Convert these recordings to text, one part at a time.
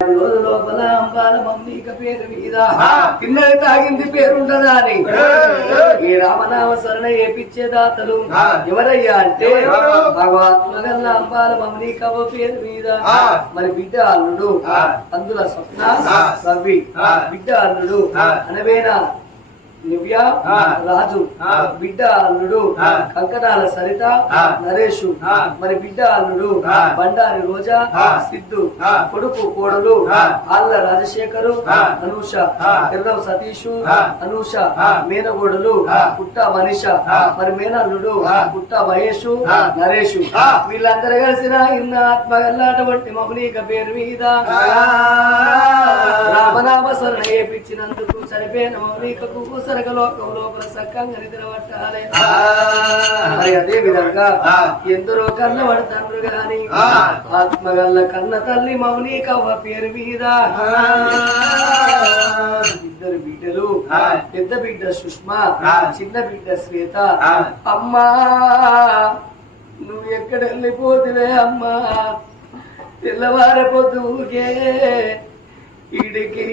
లోపల అంబాల పేరు మీద. తిన్నది తాగింది పేరుంటదా అని. ఈ రామనామ స్మరణ ఏపిచ్చే దాతలు ఎవరయ్యా అంటే భగవాత్మగల్ల అంబాల మమ్మీకవ పేరు మీద. మరి బిడ్డ అల్లుడు అందుల స్వప్న రవి బిడ్డ అల్లుడు అనవేనా నివ్య రాజు బిడ్డ అల్లుడు కంకణాల సరిత నరేషు మరి బిడ్డ అల్లుడు బండారి రోజా సిద్ధు కొడుకు కోడలు ఆళ్ళ రాజశేఖరు అనూష ఎర్రవ సతీషు అనూష మేనగోడలు పుట్ట మనీష మరి మేనల్లుడు పుట్ట మహేషు నరేషు. వీళ్ళందరూ కలిసిన ఇన్న ఆత్మగల్లాటువంటి మమనీక పేరు మీద రామనామ స్మరణ ఏపించినందుకు చనిపోయిన. మౌనికకు సరగ లోకం లోపల సక్కంగా మరి అదే విధంగా ఎందరో కన్న పడతారు గాని ఆత్మగల్ల కన్న తల్లి మౌనికవ్వ పేరు మీద. ఇద్దరు బిడ్డలు పెద్ద బిడ్డ సుష్మా చిన్న బిడ్డ శ్వేత. అమ్మా నువ్వు ఎక్కడ వెళ్ళిపోతులే అమ్మా? తెల్లవారపోతుకే ఈడికి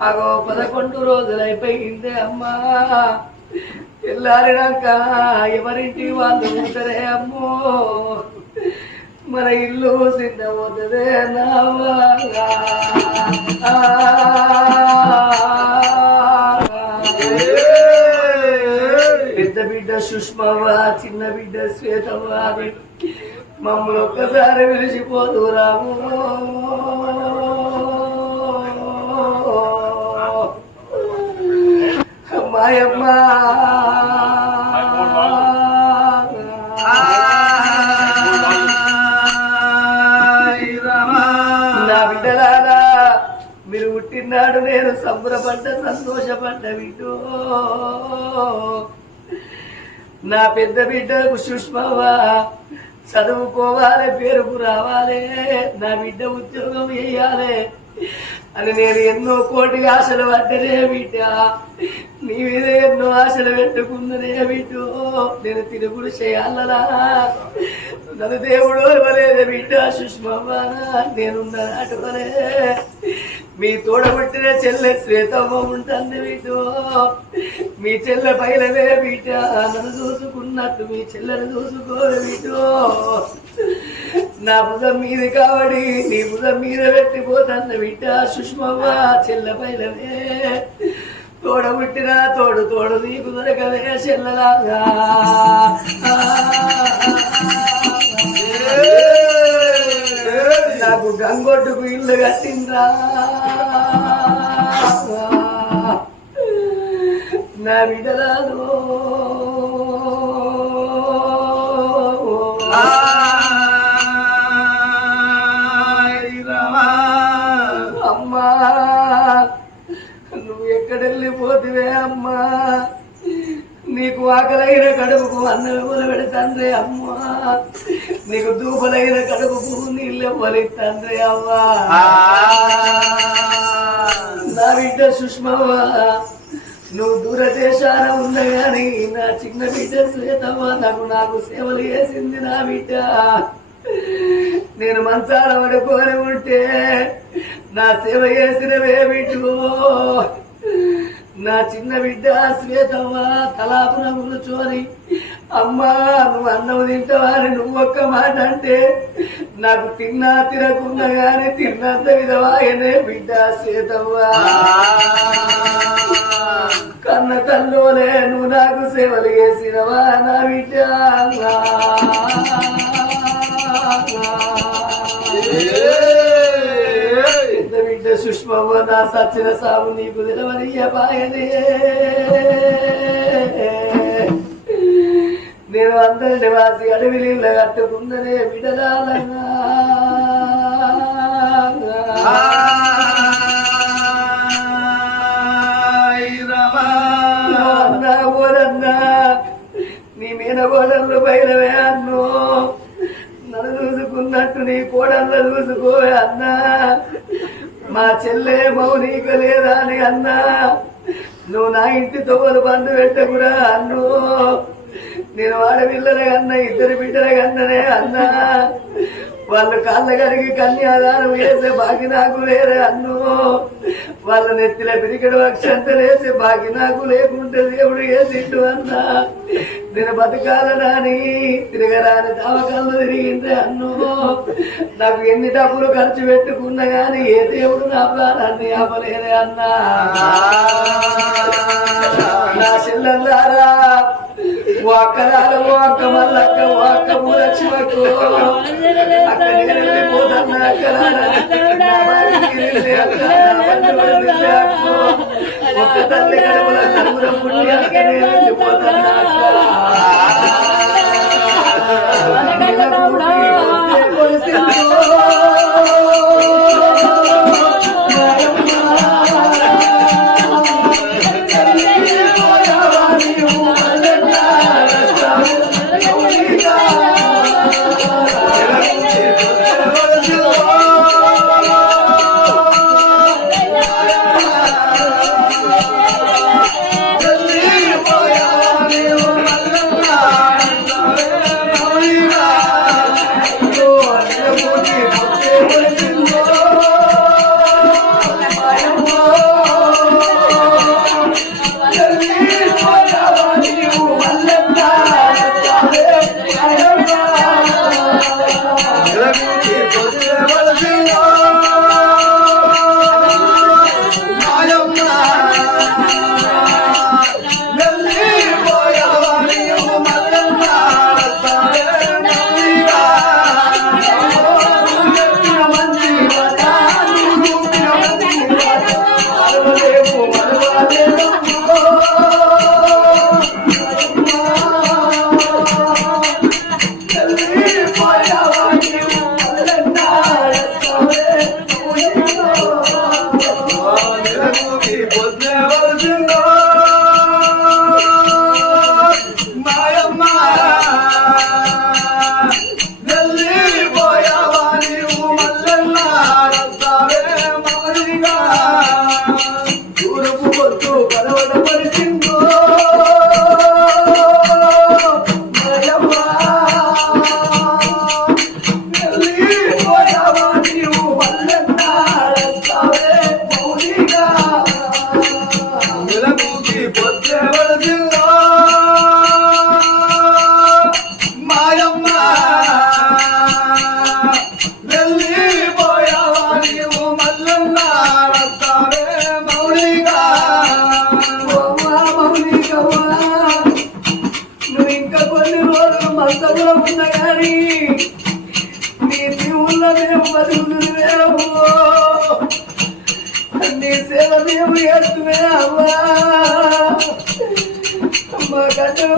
అగో పదకొండు రోజులైపోయిందే అమ్మా. తెల్లారినాక ఎవరింటి వాళ్ళు ఉంటారే అమ్మో. మన ఇల్లు సిద్ధమవుతుందే పోతుందే నావా పెద్ద బిడ్డ సుష్మవా చిన్న బిడ్డ శ్వేతవా మమ్మల్ని ఒక్కసారి విలిచిపోదు రాము అమ్మాయమ్మా నా బిడ్డలారా మీరు పుట్టినాడు నేను సంబరపడ్డ సంతోషపడ్డ బిడ్డో. నా పెద్ద బిడ్డకు సుష్మవా చదువుకోవాలి పేరుకు రావాలి నా బిడ్డ ఉద్యోగం వేయాలి అని నేను ఎన్నో కోటి ఆశలు పడ్డనే బిడ్డ. నీ మీద ఎన్నో ఆశలు పెట్టుకుందనే బిడ్డు? నేను తిరుగుడు చేయాలరా నన్ను దేవుడు వలేదే బిడ్డ సుష్మమ్మ నేనున్న నాటువలే. మీ తోడబట్టిన చెల్లె శ్వేతమ్మ ఉంటుంది బిడ్డు. మీ చెల్లె పైలవే బిడ్డ. నన్ను చూసుకున్నట్టు మీ చెల్లెను చూసుకోరు బిడ్డు. నా భుజం మీద కావడి నీ భుజం మీద పెట్టిపోతుంది బిడ్డ సుష్మవ్వ చెల్లె పైలవే తోడబుట్టిన తోడు తోడు నీకు దొరకవే చెల్లలాగా. నాకు గంగొడ్డుకు ఇల్లు కట్టిండ్రా. నా బిడ్డలాలు ఆకలైన కడుపుకు అన్నం ఇవ్వలు పెడతాండ్రే అమ్మా. నీకు దూపలైన కడుపుకు నీళ్ళు ఇవ్వలి తండ్రి అవ్వా నా బిడ్డ సుష్మవ్వ నువ్వు దూరదేశాన ఉన్నా గాని నా చిన్న బిడ్డ శ్వేతవ్వ నాకు నాకు సేవలు చేసింది నా బిడ్డ. నేను మంచాల పడుకొని ఉంటే నా సేవ చేసినవే బిడ్డు నా చిన్న బిడ్డ శ్వేతమ్మ తలాపున కూర్చొని అమ్మా నువ్వు అన్నం తింటావని నువ్వు ఒక్క మాట అంటే నాకు తిన్నా తినకున్నా గాని తిన్నంత విధవాయనే బిడ్డ శ్వేతమ్మ. కన్న తల్లోనే నువ్వు నాకు సేవలు చేసినవా నా బిడ్డ పెద్ద నా సచ్చిన సాగు నీకు తెలవనియ బాయనే. నేను అందరి నివాసి అడవి నీళ్ళ కట్టుకుందనే ఓరన్నా నీ మీద గోడలు బయలువే అన్నో. చూసుకున్నట్టు నీ కోడళ్ళ చూసుకోవే అన్నా. మా చెల్లె మౌనిక లేదా అని అన్నా. నువ్వు నా ఇంటి తొవ్వలు బంధు పెట్టకురా అన్ను. నేను ఆడపిల్లల కన్నా ఇద్దరు బిడ్డల కన్ననే అన్నా. వాళ్ళు కాళ్ళ కరిగి కన్యాదానం వేసే బాకి నాకు లేరే అన్ను. వాళ్ళ నెత్తిల పిరికడు అక్షంతలేసే బాకి నాకు లేకుంటే దేవుడు వేసిండు అన్నా? నేను బతకాలనాని తిరగరాని తవ్వకాళ్ళు తిరిగిందే అన్ను. నాకు ఎన్ని డబ్బులు ఖర్చు పెట్టుకున్నా గాని ఏ దేవుడు నా ప్రాణాన్ని ఆపలేదే అన్నా. నా చెల్లెల్లారా ఓ అక్కలారా ఓ అక్క మల్లక్క ఓ అక్క పూలక్ష్మకు అక్క నేను వెళ్ళిపోతాను అక్కలారా నా బావికి వెళ్ళి అక్క, నా బంధువులు వెళ్ళి అక్క. ఒక్క తల్లి కడుపుల తమ్ముడు పుణ్య అక్క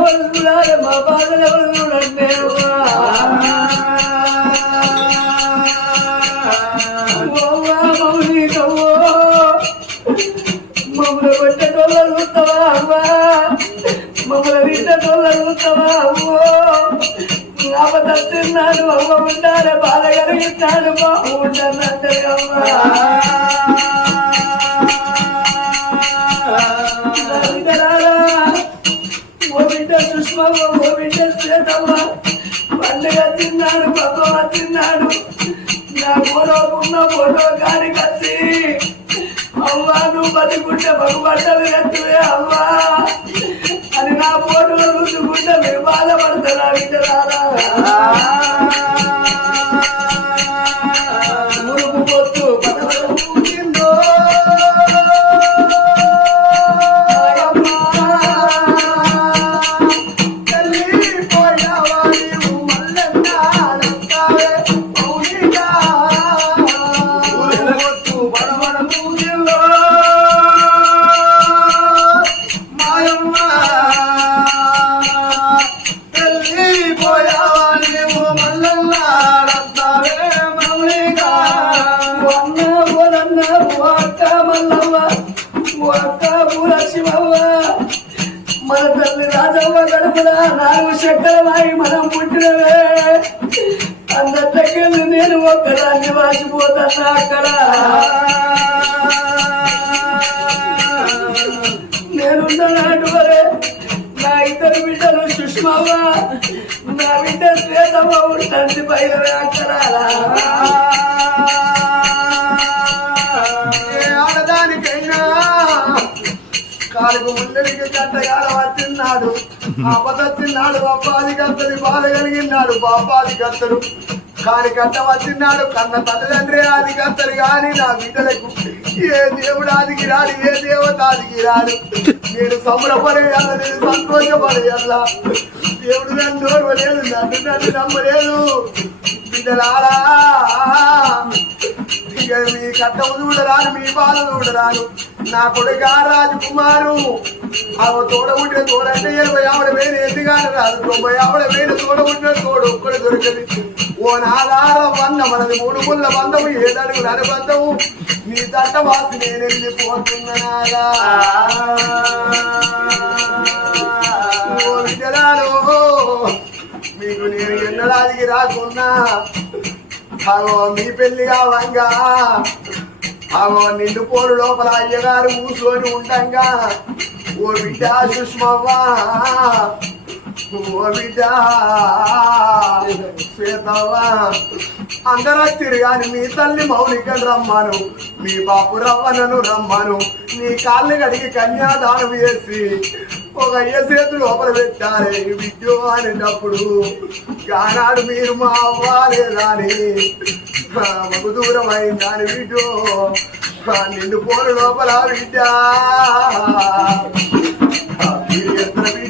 కట్ట వాళ్ళు మా బాధలు ఎవరు చూడండి అమ్మా మౌనికవ్వో మమ్మల్ని చూస్తావా అమ్మా మమ్మల్ని తిట్టేటోళ్ళు చూస్తావా అమ్మో ఆపదస్తున్నాడు ఉంటాడు బాధ కలిగిస్తాడు బాబు అమ్మా బిడ్డ సుష్మవ్వ పండుగ తిన్నాడు పబ్బవ తిన్నాడు. నా ఫోటో ఉన్న ఫోటో గారి కత్తి. అవ్వా నువ్వు బతుకుంటే బగుబట్టలు ఎత్తువే అవ్వా. అని నా ఫోటోలు చూసుకుంటే మీరు బాధపడతారా వింటారా సకల అక్కడ. నాటి వరే. నా ఇద్దరు బిడ్డలు సుష్మావ. నా బిడ్డ శ్వేతమ్మ తండ్రి పైన అక్కడ ఏ ఆడదానికైనా కాలుకు ముందరికి కట్టగాల వచ్చిన్నాడు అపదచ్చిన్నాడు అప్పాది కత్తది బాధ కలిగిన్నాడు బాపాది కత్తడు కాని కట్ట వచ్చిన్నాడు కన్న తల్లిదండ్రి ఆది కత్తడు గాని నా బిడ్డలకు ఏ దేవుడు ఆదికి రాడు ఏ దేవత ఆదికి రాడు నేను సంబరపడేయాల నేను సంతోషపడేయాల? దేవుడు నన్ను ఓర్వలేదు నన్ను నన్ను నమ్మలేదు. బిడ్డలారా ఇక మీ కట్టము చూడరాను మీ బాధ చూడరాను నా కొడుక రాజకుమారు ఆమె తోడబుట్టిన తోడంటే ఇరవై ఆవిడ వేలు ఎందుగానే రాదు? తొంభై ఆవిడ వేలు తోడబుట్టిన తోడు ఒక్కడే దొరికది ఓ నాదార బంధ మనది మూడు ముళ్ళ బంధము ఏడడుగు బంధము నీ తట్ట వాసి నేను వెళ్ళిపోతున్నాగా మీకు నేను ఎన్నడానికి రాకున్నా. అగో మీ పెళ్ళి కావంగా. అగో నిండు పోరు లోపల అయ్యగారు కూర్చొని ఉండంగా. ఓ బిడ్డ సుష్మవ్వా. అందరూ వచ్చిరు కానీ మీ తల్లి మౌలికను రమ్మను. మీ బాపు రవ్వనను రమ్మను. నీ కాళ్ళు కడిగి కన్యాదానం చేసి ఒక అయ్య చేతులు లోపల పెట్టాలి. విద్యో అనేటప్పుడు ఆనాడు మీరు మా అవ్వాలేదాని మాకు దూరం అయిందని విద్యో నిన్ను పోను లోపల విద్య.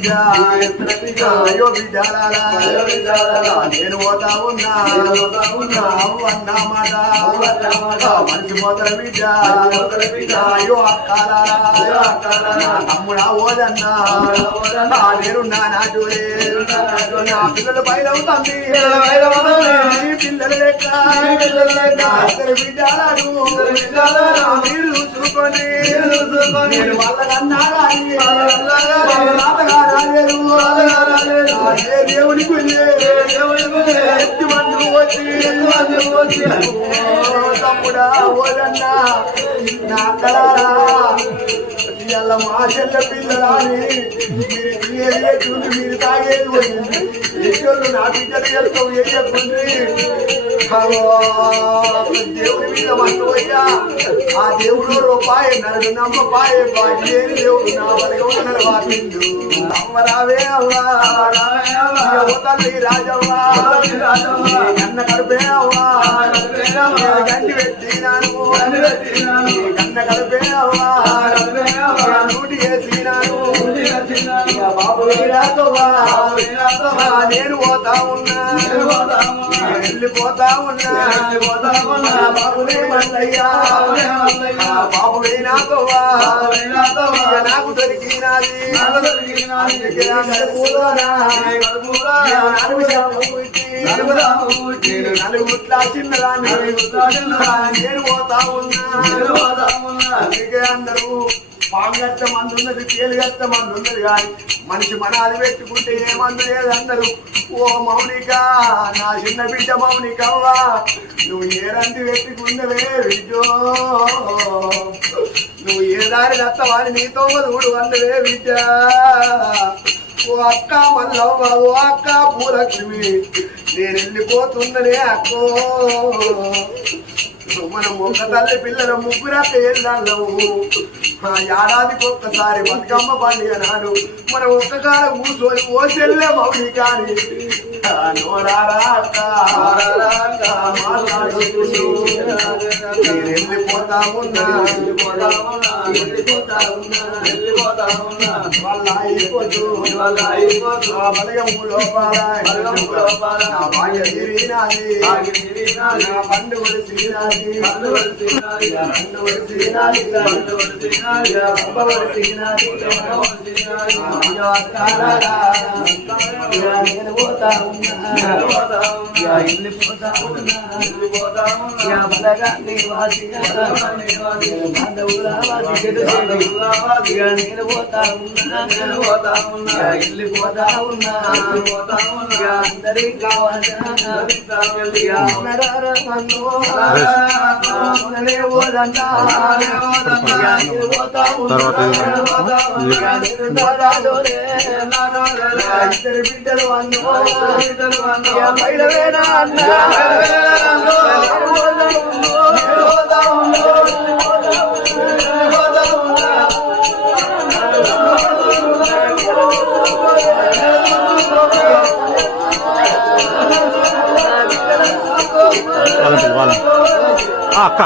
మీరు ఎత్తన బిడ్డ నేను పోతా ఉన్నా అన్నా మాట మనిషి పోతల బిడ్డ అయ్యో అక్కాలారా తమ్ముడా ఓదన్నా నేనున్నా నాటూరే నా పిల్లలు బయలవుతుంది పిల్లలు లెక్క ఇద్దరు మీరు చూసుకొని నేను వాళ్ళకన్నా దేవుడికి ఎత్తి మందు వచ్చి తమ్ముడా ఓదన్నా నా కళారా ఇవాళ మా చెల్ల పిల్లరాని మీరు తినేది చూసి మీరు తాగేది పోయింది నా బిడ్డలు చేస్తావు ఏం చెప్తుంది దేవుడి మీద మట్టు ఆ దేవుడు రూపాయి నన్ను నమ్మపాయే బాధ్యేని దేవుడు నా బలగవనలు వాపిండు అమ్మరావే అవ్వా తల్లి రాజవ్వా కన్న కడుపే అవ్వా గంటి పెట్టినాను కన్న కడుపే అవ్వా నూటి నేను పోతా ఉన్నా. వెళ్ళిపోతా ఉన్నా. బాబునే మల్లయ్యా. బాబు వేనాతోవా నాకు దొరికినది. నేను పోతా ఉన్నా. అందుకే అందరూ పాము గట్ట మంది ఉన్నది తేలు గట్ట ఉన్నది కానీ మనిషి మనాలు పెట్టుకుంటే ఏ మందు లేదు ఓ మౌనిక నా చిన్న బిడ్డ మౌనికవ్వా నువ్వు ఏ రంది పెట్టుకున్నవే విద్యో నువ్వు ఏ దారి దత్తవాని నీతో చూడు అన్నవే విద్య ఓ అక్క మల్లవ్వ ఓ అక్క పూలక్ష్మి నేను వెళ్ళిపోతున్ననే అక్కో మనం ఒక తల్లి పిల్లల ముగ్గురా వెళ్ళాము ఆ ఏడాదికి ఒక్కసారి బతుకమ్మ పండుగ నాడు. మనం ఒక్క కూర్చొని ఓ చెల్లె మౌని కానీ ఆ నోరారా అక్క, వాళ్ళ అయిపోతూ ఆ బలగము లోపాల నా భాగ్య తీరినాది నా పండు ఒడిసినాది పండు ఉన్నా యా బలగాన్ని నేను పోతా ఉన్నా ఇల్లు ఉన్నా పోతా ఉన్నా యా నేను బిడ్డలు అన్నో అక్క.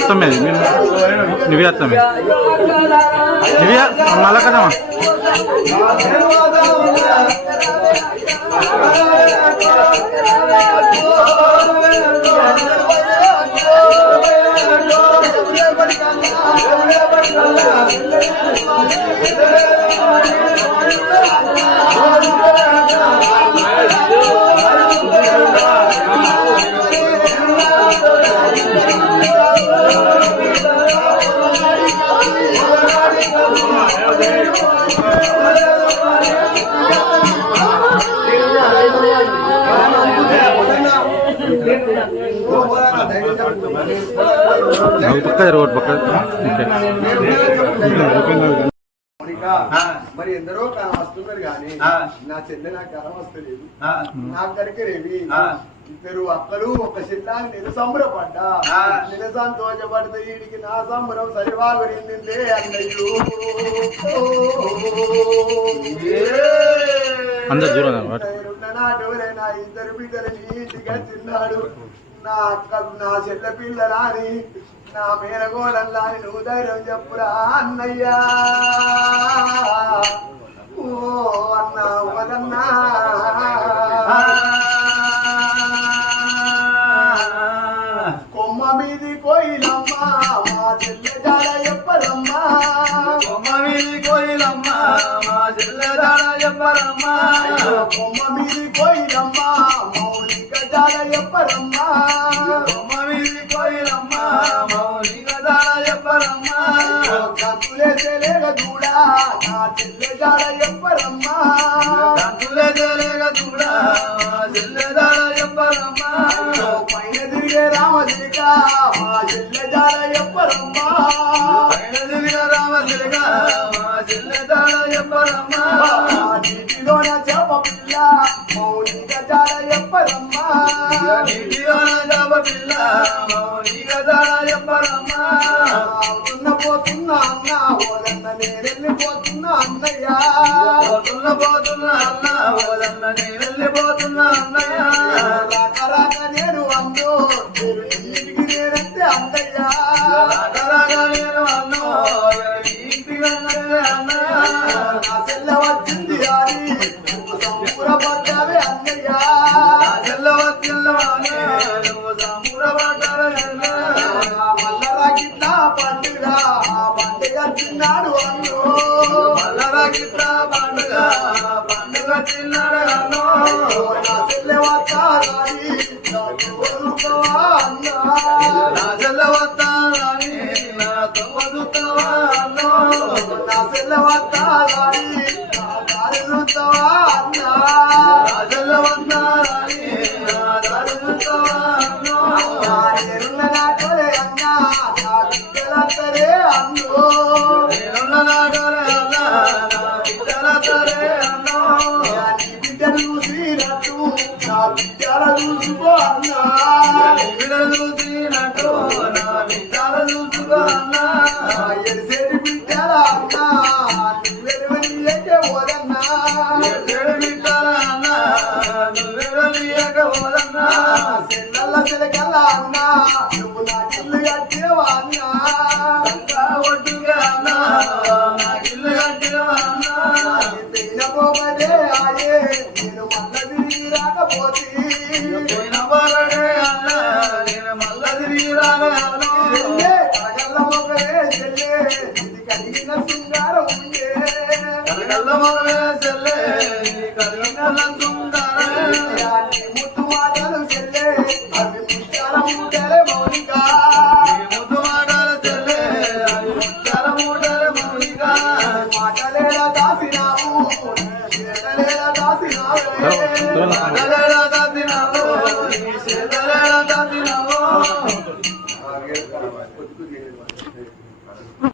వస్తాం కరారే అత్తమే నువ్వే అత్తమే నువ్వే మళ్ళా కదమ్మా Oh, పక్క రోడ్ పక్క ఓకే. మరి ఎందరో కాలం వస్తున్నారు కానీ నా చెల్లె నాకు కలం వస్తలేదు. నాకు కరికరేవి ఇద్దరు అక్కలు ఒక చెల్లాని నేను సంబరపడ్డా. నేను సంతోషపడితే వీడికి నా సంబరం సరివాగడిందే అన్నయ్యూ. అందరు దూరం అన్నమాట. నేనున్న నాటోరే నా ఇద్దరు బిడ్డలని ఇంటికి తిన్నాడు నా అక్క నా చెల్ల పిల్లలాని నా మేనగోళల్లా అని నువ్వు ధైర్యం చెప్పురా అన్నయ్యా. కొమ్మ మీది కోయిలమ్మ మౌలిక జాడ ఎప్పరమ్మా. కొమ్మ మీది కోయిలమ్మ మౌలిక జాడ ఎప్పరమ్మా. కంతులే తెలియక చూడా నా చెల్లె జాడ ఎప్పరమ్మా. కంతులే తెలియక చూడా చెల్లె జాడ ఎప్పరమ్మా. పైన తిరిగే రామచిలిక మా చెల్లె జాడ ఎప్పరమ్మా. పైన తిరిగే పిల్ల మౌనిక అవుతున్న పోతున్నా అన్న ఓదన్న నేనెళ్ళిపోతున్నా అన్నయ్య పోతున్న పోతున్నా అన్న ఓదన్న నేనెళ్ళిపోతున్నా అన్నయ్య రాక రాక నేను అన్నో ఇంటికి నేనంటే అన్నయ్య రాక రాక నేను అన్నో ఇంటికి అన్న